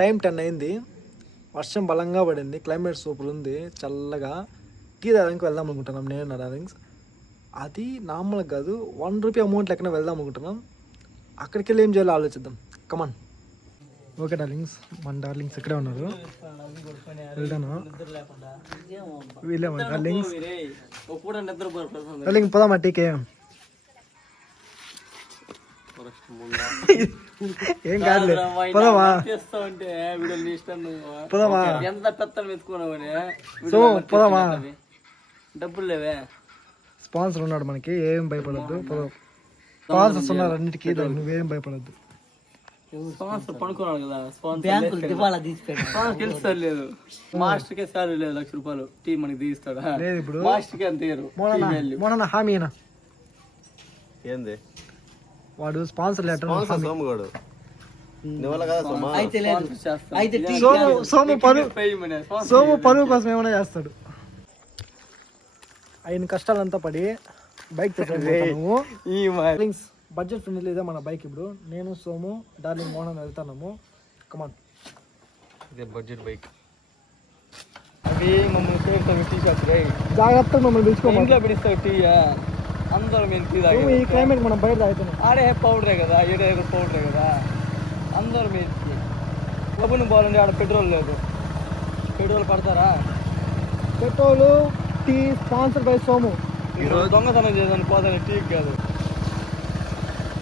Time 10 అయింది. వర్షం బలంగా పడింది. క్లైమేట్ సూపర్ ఉంది. చల్లగా టీ తాగడానికి వెళ్దాం అనుకుంటున్నాం నేను నా డార్లింగ్స్. అది నార్మల్గా కాదు, 1 రూపీ అమౌంట్ లెక్కన వెళ్దాం అనుకుంటున్నాం. అక్కడికి వెళ్ళి ఏం చేయాలో ఆలోచిద్దాం. కమాన్. ఓకే డార్లింగ్స్, మన డార్లింగ్స్ ఇక్కడే ఉన్నారు. వెళ్తాను. వీళ్ళేమో డార్లింగ్స్. డార్లింగ్ పోదామా టీకే? ఏం కాదులే, పోదామా పోదామా సో పోదామా. డబ్బులు లేవే. స్పాన్సర్ ఉన్నాడు మనకి, ఏం భయపడద్దు. స్పాన్సర్స్ ఉన్నారు అన్నిటికీ, నువ్వేం భయపడద్దు. పనుకున్నాడు కదా, స్పాన్సర్ లేదు. మాస్టర్ కే సాలరీ లేదు, 1,00,000 రూపాయలు. టీ మనకి తీస్తాడా? లేదు ఇప్పుడు మాస్టర్ కి అంత మొన్న హామీనా ఏంది వాడు స్పాన్సర్ లెటర్. సోము పరువు కోసం ఏమైనా చేస్తాడు. ఆయన కష్టాలంతా పడి బైక్ తెచ్చుకుంటాము. బడ్జెట్ ఫ్రెండ్లీ లేదా మన బైక్. ఇప్పుడు నేను సోము డార్లింగ్ మోహన్ వెళ్తాము. కమాన్. ఇదే బడ్జెట్ బైక్. అవి మమ్మల్ని టీ షాప్ జాగ్రత్తగా మమ్మల్ని పిలుచుకోమని ఇంట్లో పిలుస్తావు టీ. అందరూ మేము టీ తాగి ఈ క్లైమేట్ మనం బయట తాగుతున్నాం. ఆడే పౌడరే కదా, ఏడే పౌడరే కదా. అందరూ మేము డబ్బును పోవాలండి. ఆడ పెట్రోల్ లేదు. పెట్రోల్ పడతారా? Petrol tea sponsor by Somu. ఈరోజు దొంగతనం చేద్దాను పోతాను, టీకి కాదు.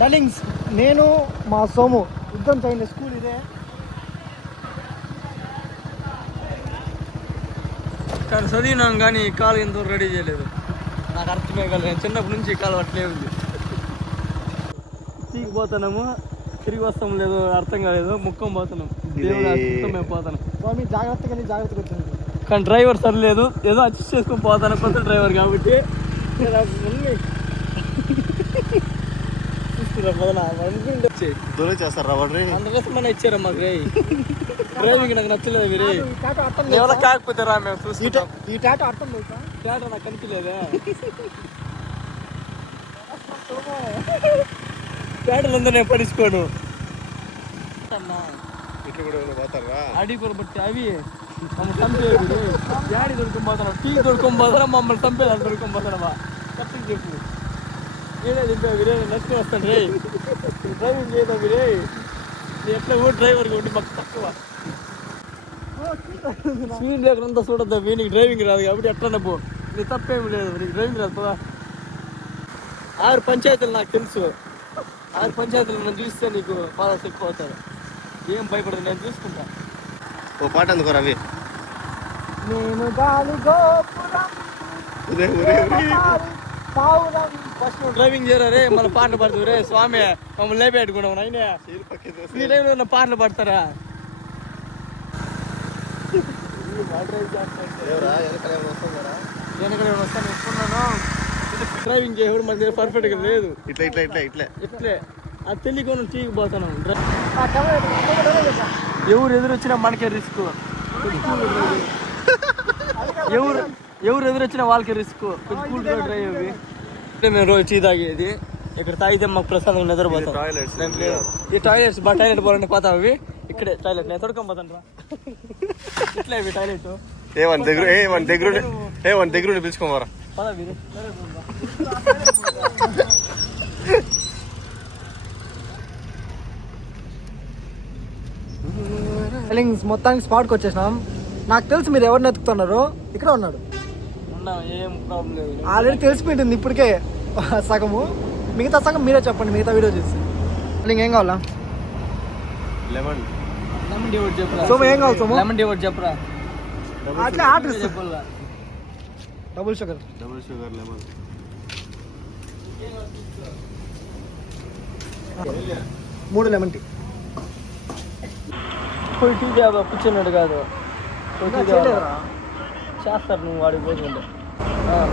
డార్లింగ్స్, నేను మా సోము యుద్ధం చేయని స్కూల్ ఇదే. కానీ చదివినాం కానీ కాలు ఎంతవరకు రెడీ చేయలేదు. నాకు అర్థమే కాలేదు. నేను చిన్నప్పటి నుంచి కాలు అట్లే ఉంది. టీకి పోతున్నాము, తిరిగి వస్తాం లేదు, అర్థం కాలేదు. ముక్కం పోతున్నాం. మేము పోతాను. స్వామి జాగ్రత్తగా వచ్చింది. కానీ డ్రైవర్ సరిలేదు, ఏదో అడ్జస్ట్ చేసుకొని పోతాను. కొత్త డ్రైవర్ కాబట్టి అందుకోసమన్నా ఇచ్చారా మాకు రే. డ్రైవింగ్ నాకు నచ్చలేదు. వీరే ఎవరో కాకపోతే రా మేము చూసుకుంటాం. ఈ టాటా అర్థం తెలుసా? టాటా నాకు కనిపించలేదా? టాటాలు ఉందో నేను పడించుకోను. అడిగి కూడా బట్టి అవి మమ్మల్ని చంపేది. డాడీ దొరుకుని పోతున్నాం, టీ దొరుకుని పోతారా, మమ్మల్ని చంపేది దొరుకుని పోతాడవా? కరెక్ట్గా చెప్పు. నేనే తింటా వీరే, నచ్చుకుని వస్తాను రే. డ్రైవింగ్ చేయదా వీరే? నేను ఎట్లా కూడా డ్రైవర్గా ఉండి మాకు తక్కువ. స్పీడ్ లేకుండా చూడద్దా? నీకు డ్రైవింగ్ రాదు కాబట్టి ఎట్లా పో. నీకు తప్పేమి లేదు, నీకు డ్రైవింగ్ రాదు పోదా. 6 పంచాయతీలు నాకు తెలుసు. 6 పంచాయతీలు నన్ను చూస్తే నీకు ఫాలోవర్స్ ఎక్కువ అవుతారు. ఏం భయపడదు, నేను చూసుకుంటా. ఓ పాట అందుకో రవి. నేను గాలి గోపురం ఫస్ట్ నువ్వు డ్రైవింగ్ చేయరా రే, మళ్ళీ పాటలు పడుతుంది రే. స్వామి మమ్మల్ని లేపెట్టుకున్నావు అయినా ఈ టైంలో పాటలు పడతారా? వెనకడే వస్తాను ఒప్పుకున్నాను. డ్రైవింగ్ చేయడం మన దగ్గర పర్ఫెక్ట్గా లేదు. ఇట్లే అది తెలియకుండా టీకి పోతాను. ఎవరు ఎదురొచ్చినా మనకే రిస్క్. ఎవరు ఎదురొచ్చినా వాళ్ళకే రిస్క్. కొంచెం డ్రైవ్ అవి. మేము రోజు టీ తాగేది ఇక్కడ తాగితే మాకు ప్రశాంతంగా నిద్రపోతాం. ఈ టాయిలెట్స్ టాయిలెట్ పోవాలంటే పోతావు. అవి ఇక్కడే టాయిలెట్ నేను తొడుకొని పోతాను రా. ఇట్లా ఇవి టాయిలెట్ దగ్గర పిలుచుకోమరా. మొత్తానికి స్పాట్కి వచ్చేసినాం. నాకు తెలుసు మీరు ఎవరిని ఎత్తుకుతున్నారు. ఇక్కడ ఉన్నాడు. ఏం ప్రాబ్లం లేదు, ఆల్రెడీ తెలిసిపోయింది ఇప్పటికే సగము. మిగతా సగం మీరే చెప్పండి మిగతా వీడియో చూసి. ఇంకేం కావాలా? లెమన్ డివోట్ చెప్పరా. సోము ఏం కావాలి? సోము లెమన్ డివోట్ చెప్పరా. అట్లా ఆర్డర్ చెప్పాలా? Double sugar lemon. 3 lemon tea. పోయి టీ కూర్చున్నాడు కాదు, చేస్తారు. నువ్వు వాడికి పోతుండే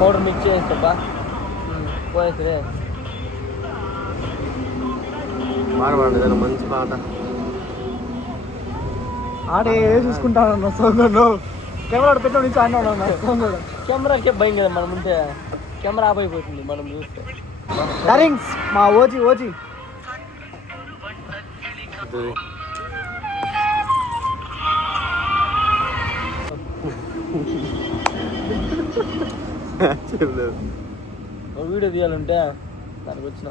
పౌడర్ మిక్స్ చేస్తావా? పోయేసరే మంచి పాట. ఆడే చూసుకుంటాను. సోంగడు కెమెరా పెట్టిన నుంచి ఆడినా. సోంగడు కెమెరాకే భయం కదా, మనం ఉంటే కెమెరా ఆఫ్ అయిపోతుంది మనం చూస్తే. డార్లింగ్స్, మా ఓజీ చెప్పలేదు. ఒక వీడియో తీయాలంటే దానికి వచ్చిన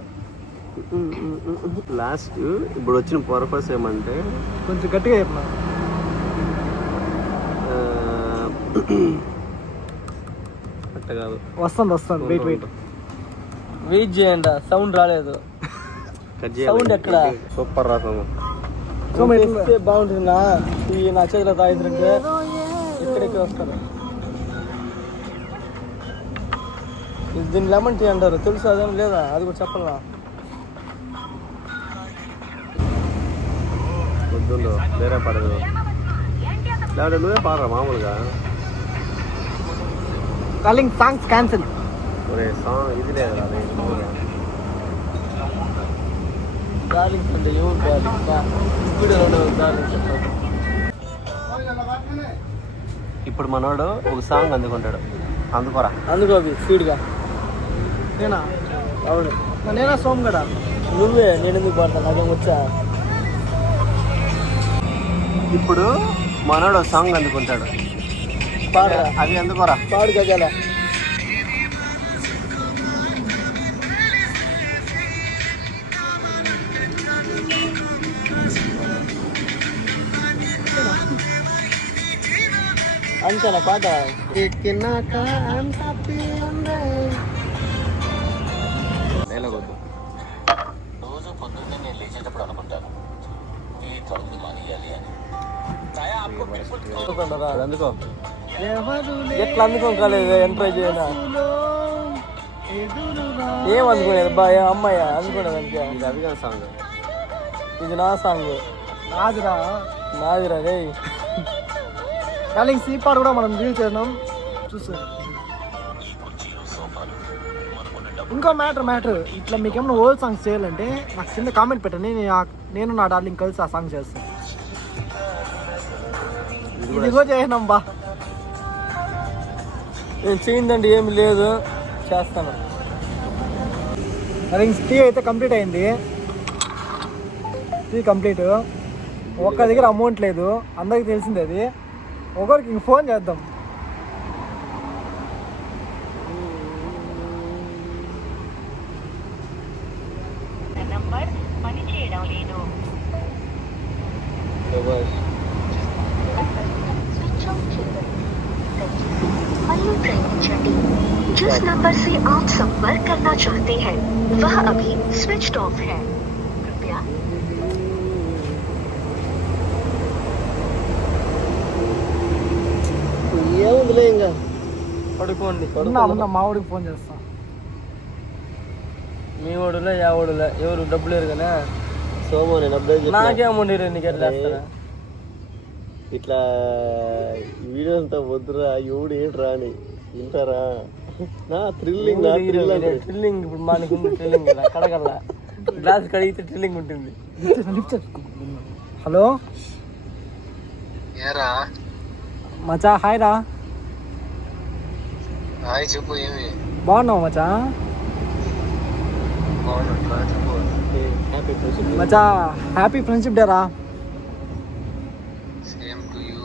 లాస్ట్ ఇప్పుడు వచ్చిన పర్పస్ ఏమంటే కొంచెం గట్టిగా చెప్పిన. అట్ట కాదు, వస్తుంది వెయిట్ వెయిట్ చేయండి, సౌండ్ రాలేదు. కట్ సౌండ్ ఎక్కడ? సూపర్ రా సోము. ఇస్తే బాగుంటుందా? ఈ నా చేతిలో తాగితే ఇక్కడికి వస్తారు. దీన్ని లెమన్ టీ అంటారు, తెలుసు అదేం లేదా? అది కూడా చెప్పాలా? వద్దు, వేరే పడదు. లేకపోతే నువ్వే పాడరా మామూలుగా. Calling songs cancel. ఒరే సాంగ్ ఇది లేదు అది. డార్లింగ్స్ అంటే ఎవరు డార్లింగ్స్? వీడియోలో డార్లింగ్స్ అంటారు. ఇప్పుడు మనోడు ఒక సాంగ్ అందుకుంటాడు, అందుకోరా. అందుకో అవి స్పీడ్గా. నేనా? అవును, నేనా సోమ్ గడా? నువ్వే. నేను ఎందుకు పాడతాను? నాకేం వచ్చా? ఇప్పుడు మనోడు సాంగ్ అందుకుంటాడు, పాడరా. అవి అందుకోరా. పాడు గజాల. అంతేనా పాట? నేలకొద్దు. రోజు పొద్దున్నే నేను లేచేటప్పుడు అనుకుంటాను ఈ త్వరలు మానేయాలి అని. అందుకుంటారా? అది అందుకో. ఎట్లా అందుకోగలేదు? ఎంట్రై చేయనా? ఏం అందుకునేది బా? ఏ అమ్మాయి అందుకునేది అంతే. ఇది అభిగా సాంగ్. ఇది నా సాంగ్. నాదిరా. నాదిరా రే. కాలింగ్ సీ పాట కూడా మనం రీల్ చేద్దాం, చూస్తాం. ఇంకో మ్యాటర్ ఇట్లా మీకేమన్నా ఓల్డ్ సాంగ్స్ చేయాలంటే నాకు కింద కామెంట్ పెట్టండి, నేను నా డార్లింగ్ కలిసి ఆ సాంగ్ చేస్తాను. ఇది కూడా చేసినాం బా. నేను చేయిందండి ఏమి లేదు, చేస్తాను. కాలింగ్ టీ అయితే కంప్లీట్ అయింది. Tea complete. ఒక్క దగ్గర అమౌంట్ లేదు, అందరికి తెలిసింది అది. ఒకరికి ఇంక ఫోన్ చేద్దాం. నంబర్ పని చేయడం లేదు. स्विच ऑफ చేయడం. मल्लू प्रयत्निंचंడి. जिस नंबर से आप संपर्क करना चाहते हैं वह अभी स्विच्ड ऑफ है. कृपया ఏముందిలే ఇంకా పడుకోండి. ఉన్న మా ఊడికి ఫోన్ చేస్తా. మీ వాడులే యా వాడులే ఎవరు డబ్బులు లేరు కానీ సోము నేను అప్డేట్ నాకేముండి నీకు ఎట్లా వేస్తారా? ఇట్లా వీడియో అంతా వద్దురా, ఎవడు ఏడ్రా అని వింటారా? నా థ్రిల్లింగ్ ట్రిల్లింగ్. ఇప్పుడు మనకు ట్రిల్లింగ్ కదా, కడగల్లా గ్లాస్ కడిగితే ట్రిల్లింగ్ ఉంటుంది. హలో ఏరా మచా, హాయ్ రా. హాయ్ చెప్పు. ఏమి బాగున్నావు మచా? బాగున్నా చెప్పు. మచా హ్యాపీ ఫ్రెండ్షిప్ డే రా. Same to you.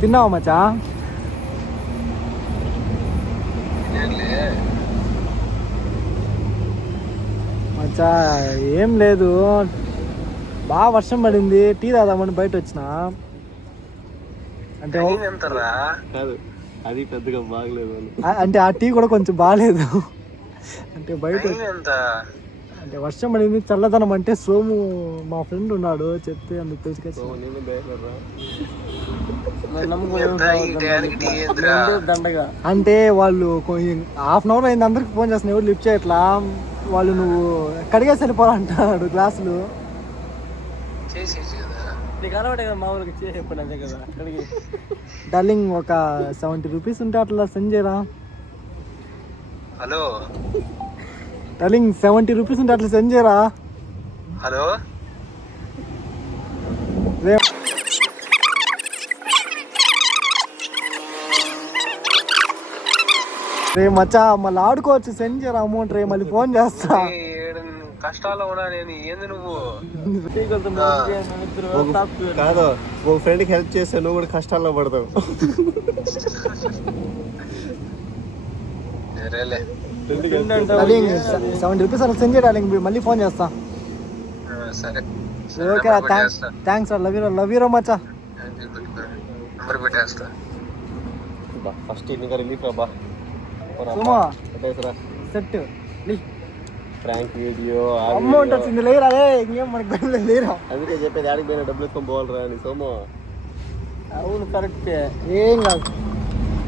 తిన్నావా మచా? మచా ఏం లేదు, బాగా వర్షం పడింది, టీ తాదామని బయట వచ్చిన. అంటే ఎంతరా? కాదు, అది పెద్దగా బాగలేదు అని. అంటే ఆ టీ కూడా కొంచెం బాగాలేదు. అంటే బయట ఎంత? అంటే వర్షం పడింది, చల్లదనం. అంటే సోము మా ఫ్రెండ్ ఉన్నాడు, చెప్తే అందుకు తెలుసుకొచ్చి. నేను బయలుదేరా. దండగా అంటే వాళ్ళు హాఫ్ అన్ అవర్ అయింది, అందరికి ఫోన్ చేస్తున్నా, ఎవరు లిఫ్ట్ చేయట్లా. వాళ్ళు నువ్వు కడిగేసి వెళ్ళిపోవాలంటున్నాడు గ్లాసులు. నీకు అలవాటే కదా మామూలుగా చేసేప్పుడు అంతే కదా. అక్కడికి డార్లింగ్ ఒక 70 రూపీస్ ఉంటే అట్లా సెండ్ చేయరా. హలో డార్లింగ్ 70 రూపీస్ ఉంటే అట్లా సెండ్ చేయరా. హలో రే మచ్చా, మళ్ళీ ఆడుకోవచ్చు, సెండ్ చేయరా అమౌంట్. రే మళ్ళీ ఫోన్ చేస్తా. కష్టాల్లో ఉన్నా నేను ఏంది నువ్వు సాఫ్ట్వేర్ కాదు ఒక ఫ్రెండ్కి హెల్ప్ చేస్తే నువ్వు కూడా కష్టాల్లో పడతావు. డార్లింగ్ 70 రూపీస్ అలా సెండ్ చేయ డార్లింగ్, మళ్ళీ ఫోన్ చేస్తా. సరే ఓకే థ్యాంక్స్ లవ్ యూ రో మచ్. నెంబర్ పెట్టేస్తా. ఫస్ట్ ఇంకా రిలీఫ్ అబ్బా సుమా సెట్ ఫ్రాంక్ వీడియో అమౌంట్ వచ్చింది లేరా, ఇంకేం మనకి బయట లేరా. అందుకే చెప్పేది ఆడికి పోయినా డబ్బులు ఎత్తుకొని పోవాలరా అని. సోమో అవును కరెక్టే. ఏం కాదు,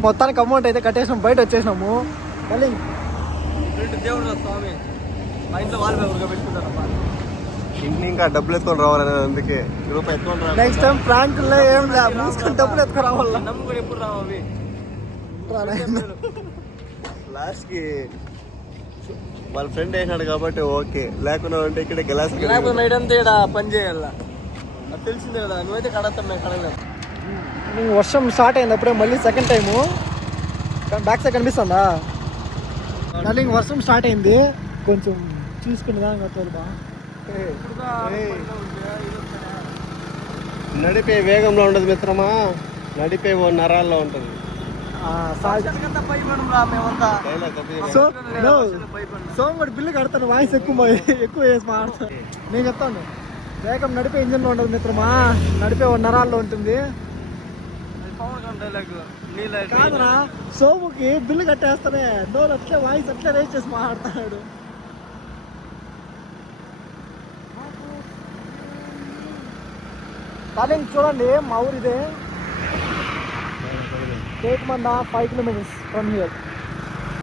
మొత్తానికి అమౌంట్ అయితే కట్టేసినాం, బయట వచ్చేసినాము. మళ్ళీ ఫ్రెండ్ దేవుడు స్వామి మా ఇంట్లో వాళ్ళ పేపర్గా పెట్టుకుంటారమ్మా. ఇంటిని ఇంకా డబ్బులు ఎత్తుకొని రావాలని, అందుకే రూపాయి ఎత్తుకొని రా. నెక్స్ట్ టైం ప్రాంకుల్లో ఏం మూసుకొని డబ్బులు ఎత్తుకు రావాలా. నమ్ముకొని ఎప్పుడు రావాలి. లాస్ట్కి వాళ్ళ ఫ్రెండ్ వేసినాడు కాబట్టి ఓకే, లేకుండా ఉంటే ఇక్కడ గ్లాస్ లేకపోతే నైట్ అంతా ఇక్కడ పని చేయాల, అది తెలిసిందే కదా. నువ్వైతే కడతాం, మేము కడగలేము. వర్షం స్టార్ట్ అయింది అప్పుడే, మళ్ళీ సెకండ్ టైము. బ్యాక్ సైడ్ కనిపిస్తుందా డార్లింగ్? వర్షం స్టార్ట్ అయింది, కొంచెం చూసుకునేదా బా. నడిపే వేగంలో ఉండదు మిత్రమా, నడిపే ఓ నరాల్లో ఉంటుంది. సో సోమవాడు బిల్లు కడతాను, వాయిస్ ఎక్కువ వేసి మాట్లాడతాను. నేను చెప్తాను, వేగం నడిపే ఇంజన్లో ఉండదు మిత్రమా, నడిపే ఓ నరాల్లో ఉంటుంది. కాదురా, సోముకి బిల్లు కట్టేస్తానే నోరు అట్లే వాయిస్ అట్లే రేస్ చేసి మాట్లాడతాడు. డార్లింగ్ చూడండి, మా ఊరు ఇదే. టేక్ మంద 5 kilometers ఫ్రమ్ హియర్.